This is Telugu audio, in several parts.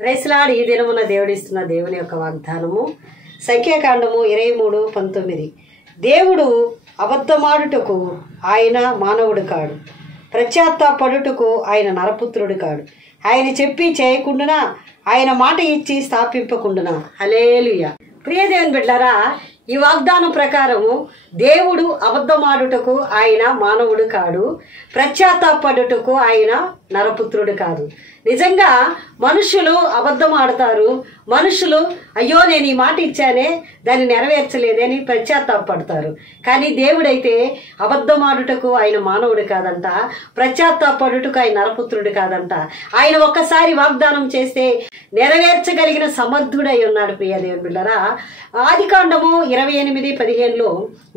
Praise lord. ఈ దినమున దేవుడిస్తున్న దేవుని యొక్క వాగ్దానము సంఖ్యాకాండము 23:19. దేవుడు అబద్ధమాడుటకు ఆయన మానవుడు కాడు, ప్రత్యాత్తాపడుటకు ఆయన నరపుత్రుడు కాడు. ఆయన చెప్పి చేయకుండానా, ఆయన మాట ఇచ్చి స్థాపింపకుండానా. హల్లెలూయా. ప్రియ దేవుని బిడ్డలారా, ఈ వాగ్దానం ప్రకారము దేవుడు అబద్ధమాడుటకు ఆయన మానవుడు కాడు, ప్రత్యాత్తాపడుటకు ఆయన నరపుత్రుడు కాదు. నిజంగా మనుషులు అబద్ధం ఆడతారు. మనుషులు అయ్యో నేను ఈ మాట ఇచ్చానే, దాన్ని నెరవేర్చలేదని పశ్చాత్తాపడతారు. కానీ దేవుడైతే అబద్ధం ఆడుటకు ఆయన మానవుడు కాదంట, పశ్చాత్తాపడుటకు ఆయన నరపుత్రుడు కాదంట. ఆయన ఒక్కసారి వాగ్దానం చేస్తే నెరవేర్చగలిగిన సమర్థుడై ఉన్నాడు. ప్రియ దేవుని బిడ్డలారా, ఆదికాండము 28:15లో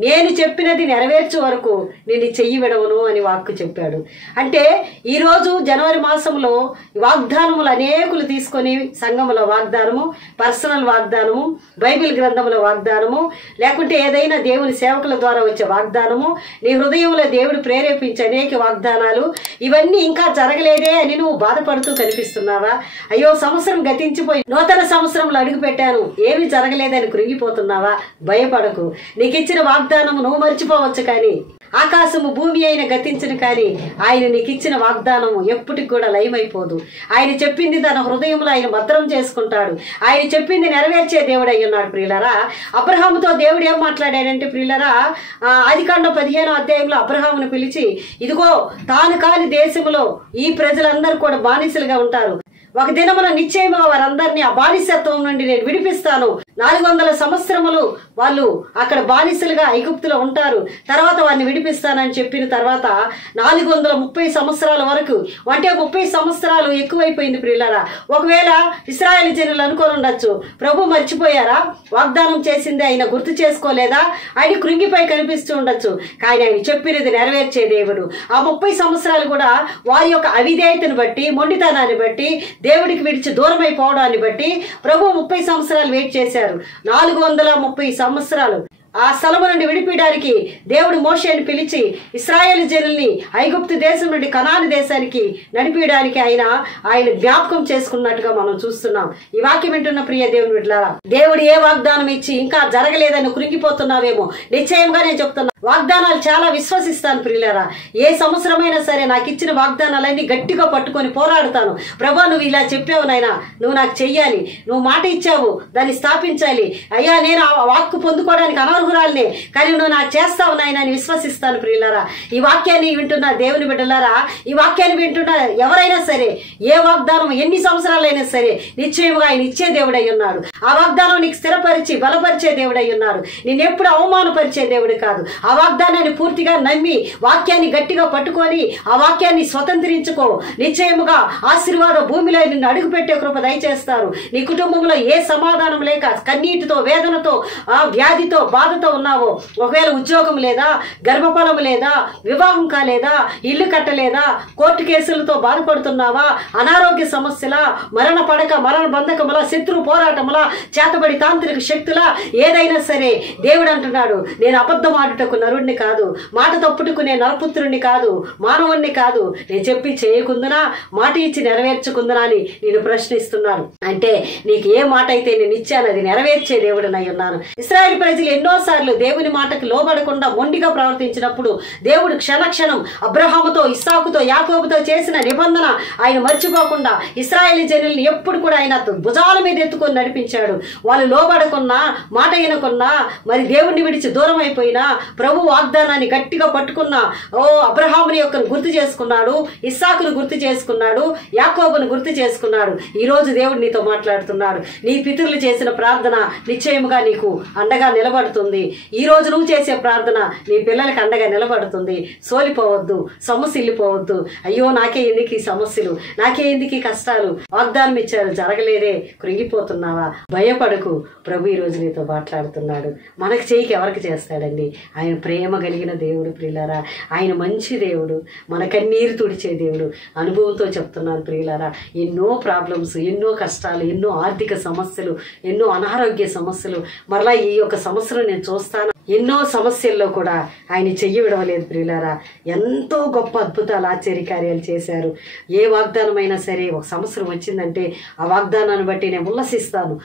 నేను చెప్పినది నెరవేర్చే వరకు నేను చెయ్యి విడవను అని వాక్కు చెప్పాడు. అంటే ఈరోజు జనవరి మాసంలో వాగ్దానములు అనేకులు తీసుకొని సంఘముల వాగ్దానము, పర్సనల్ వాగ్దానము, బైబిల్ గ్రంథముల వాగ్దానము, లేకుంటే ఏదైనా దేవుని సేవకుల ద్వారా వచ్చే వాగ్దానము, నీ హృదయంలో దేవుడు ప్రేరేపించే అనేక వాగ్దానాలు, ఇవన్నీ ఇంకా జరగలేదే అని నువ్వు బాధపడుతూ కనిపిస్తున్నావా? అయ్యో సంవత్సరం గతించిపోయి నూతన సంవత్సరంలో అడుగు పెట్టాను, ఏమీ జరగలేదని కృంగిపోతున్నావా? భయపడకు. నీకు ఇచ్చిన వాగ్దానము నువ్వు మర్చిపోవచ్చు, కానీ ఆకాశము భూమి అయిన గతించను, కానీ ఆయన నీకు ఇచ్చిన వాగ్దానము ఎప్పటికి కూడా లయమైపోదు. ఆయన చెప్పింది తన హృదయంలో ఆయన భద్రం చేసుకుంటాడు. ఆయన చెప్పింది నెరవేర్చే దేవుడు అయి ఉన్నాడు. ప్రియులరా, అబ్రహాముతో దేవుడు ఏం మాట్లాడాడంటే ప్రియులరా, ఆదికాండం 15వ అధ్యాయంలో అబ్రహామును పిలిచి, ఇదిగో తాను కాని దేశంలో ఈ ప్రజలందరూ కూడా బానిసలుగా ఉంటారు, ఒక దినమున నిశ్చయముగా వారందరినీ ఆ బానిసత్వం నుండి నేను విడిపిస్తాను. 400 సంవత్సరములు వాళ్ళు అక్కడ బానిసలుగా ఐగుప్తులో ఉంటారు, తర్వాత వారిని విడిపిస్తానని చెప్పిన తర్వాత 430 సంవత్సరాల వరకు, అంటే 30 సంవత్సరాలు ఎక్కువైపోయింది. ప్రియులారా, ఒకవేళ ఇశ్రాయేలు జనులు అనుకోని ఉండొచ్చు, ప్రభు మర్చిపోయారా, వాగ్దానం చేసింది ఆయన గుర్తు చేసుకోలేదా, ఆయన కృంగిపోయి కనిపిస్తూ ఉండొచ్చు. కానీ ఆయన చెప్పినది నెరవేర్చే దేవుడు. ఆ 30 సంవత్సరాలు కూడా వారి యొక్క అవిధేయతను బట్టి, మొండితనాన్ని బట్టి, దేవుడికి విడిచి దూరం అయిపోవడాన్ని బట్టి ప్రభు 30 సంవత్సరాలు వెయిట్ చేశారు. 430 సంవత్సరాలు ఆ స్థలము నుండి విడిపించడానికి దేవుడు మోషేని పిలిచి ఇశ్రాయేలు జనుల్ని ఐగుప్తు దేశం నుండి కనాను దేశానికి నడిపించడానికి ఆయన జ్ఞాపకం చేసుకున్నట్టుగా మనం చూస్తున్నాం. ఈ వాక్యం వింటున్న ప్రియ దేవుని బిడ్డలారా, దేవుడు ఏ వాగ్దానం ఇచ్చి ఇంకా జరగలేదని కృంగిపోతున్నావేమో, నిశ్చయంగా నేను చెప్తున్నా, వాగ్దానాలు చాలా విశ్వసిస్తాను. ప్రియులారా, ఏ సంవత్సరమైనా సరే నాకు ఇచ్చిన వాగ్దానాలన్నీ గట్టిగా పట్టుకొని పోరాడుతాను. ప్రభా నువ్వు ఇలా చెప్పావు నాయనా, నువ్వు నాకు చెయ్యాలి, నువ్వు మాట ఇచ్చావు, దాన్ని స్థాపించాలి. అయ్యా నేను ఆ వాక్కు పొందుకోవడానికి అనర్హురాలనే, కానీ నువ్వు నాకు చేస్తావు నాయన అని విశ్వసిస్తాను. ప్రియులారా, ఈ వాక్యాన్ని వింటున్న దేవుని బిడ్డలారా, ఈ వాక్యాన్ని వింటున్న ఎవరైనా సరే, ఏ వాగ్దానం ఎన్ని సంవత్సరాలైనా సరే నిశ్చయముగా ఆయన ఇచ్చే దేవుడై ఉన్నాడు. ఆ వాగ్దానం నీకు స్థిరపరిచి బలపరిచే దేవుడై ఉన్నాడు. నేను ఎప్పుడు అవమానపరిచే దేవుడు కాదు. ఆ వాగ్దానాన్ని పూర్తిగా నమ్మి వాక్యాన్ని గట్టిగా పట్టుకొని ఆ వాక్యాన్ని స్వతంత్రించుకో. నిశ్చయముగా ఆశీర్వాద భూమిలో నిన్ను అడుగు పెట్టే కృప దయచేస్తారు. నీ కుటుంబంలో ఏ సమాధానం లేక కన్నీటితో, వేదనతో, వ్యాధితో, బాధతో ఉన్నావో, ఒకవేళ ఉద్యోగం లేదా, గర్భఫలం లేదా, వివాహం కాలేదా, ఇల్లు కట్టలేదా, కోర్టు కేసులతో బాధపడుతున్నావా, అనారోగ్య సమస్యల, మరణ పడక, మరణ బంధకముల, శత్రు పోరాటముల, చేతబడి తాంత్రిక శక్తుల, ఏదైనా సరే దేవుడు అంటున్నాడు, నేను అబద్ధం ఆడుటకు నరుణ్ణి కాదు, మాట తప్పుటకు నేను నరపుత్రుణ్ణి కాదు, మానవుణ్ణి కాదు, నేను చెప్పి చేయకుందునా, మాట ఇచ్చి నెరవేర్చుకుందునా అని నేను ప్రశ్నిస్తున్నాను. అంటే నీకు ఏ మాట అయితే నేను ఇచ్చాను అది నెరవేర్చే దేవుడినై ఉన్నాను. ఇశ్రాయేలు ప్రజలు ఎన్నోసార్లు దేవుని మాటకు లోబడకుండా మొండిగా ప్రవర్తించినప్పుడు దేవుడు క్షణక్షణం అబ్రహాముతో, ఇస్సాకుతో, యాకోబుతో చేసిన నిబంధన ఆయన మర్చిపోకుండా ఇశ్రాయేలు జనుల్ని ఎప్పుడు కూడా ఆయన భుజాల మీద ఎత్తుకొని నడిపించాడు. వాళ్ళు లోబడకున్నా, మాట వినకున్నా, మరి దేవుణ్ణి విడిచి దూరం అయిపోయినా, ప్రభు వాగ్దానాన్ని గట్టిగా పట్టుకున్నా, అబ్రహాముని యొక్క గుర్తు చేసుకున్నాడు, ఇస్సాకును గుర్తు చేసుకున్నాడు, యాకోబును గుర్తు చేసుకున్నాడు. ఈ రోజు దేవుడు నీతో మాట్లాడుతున్నాడు. నీ పితరులు చేసిన ప్రార్థన నిశ్చయముగా నీకు అండగా నిలబడుతుంది. ఈ రోజు నువ్వు చేసే ప్రార్థన నీ పిల్లలకి అండగా నిలబడుతుంది. సోలిపోవద్దు, సమస్యలిపోవద్దు. అయ్యో నాకే ఎందుకు ఈ సమస్యలు, నాకే ఎందుకు ఈ కష్టాలు, వాగ్దానం ఇచ్చారు జరగలేదే, కృంగిపోతున్నావా? భయపడకు, ప్రభు ఈ రోజు నీతో మాట్లాడుతున్నాడు. మనకు చేయకి ఎవరికి చేస్తాడండి? ఆయన ప్రేమ కలిగిన దేవుడు. ప్రియులారా, ఆయన మంచి దేవుడు, మన కన్నీరు తుడిచే దేవుడు. అనుభవంతో చెప్తున్నాను ప్రియులారా, ఎన్నో ప్రాబ్లమ్స్, ఎన్నో కష్టాలు, ఎన్నో ఆర్థిక సమస్యలు, ఎన్నో అనారోగ్య సమస్యలు, మరలా ఈ యొక్క సంవత్సరం నేను చూస్తాను ఎన్నో సమస్యల్లో కూడా ఆయన చెయ్యి విడవలేదు ప్రియులారా. ఎంతో గొప్ప అద్భుతాలు ఆశ్చర్యకార్యాలు చేశారు. ఏ వాగ్దానమైనా సరే ఒక సంవత్సరం వచ్చిందంటే ఆ వాగ్దానాన్ని బట్టి నేను ఉల్లసిస్తాను.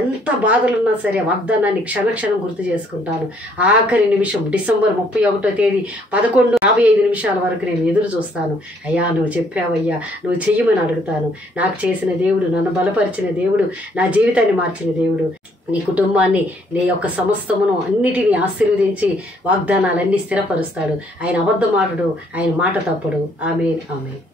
ఎంత బాధలున్నా సరే ఆ వాగ్దానాన్ని క్షణక్షణం గుర్తు చేసుకుంటాను. ఆఖరి నిమిషం డిసెంబర్ 31వ తేదీ 11:55 వరకు నేను ఎదురు చూస్తాను. అయ్యా నువ్వు చెప్పావయ్యా, నువ్వు చెయ్యమని అడుగుతాను. నాకు చేసిన దేవుడు, నన్ను బలపరిచిన దేవుడు, నా జీవితాన్ని మార్చిన దేవుడు, నీ కుటుంబాన్ని, నీ యొక్క సమస్తమును అన్నిటినీ ఆశీర్వదించి వాగ్దానాలన్నీ స్థిరపరుస్తాడు. ఆయన అబద్ధమాటడు, ఆయన మాట తప్పడు. ఆమేన్, ఆమేన్.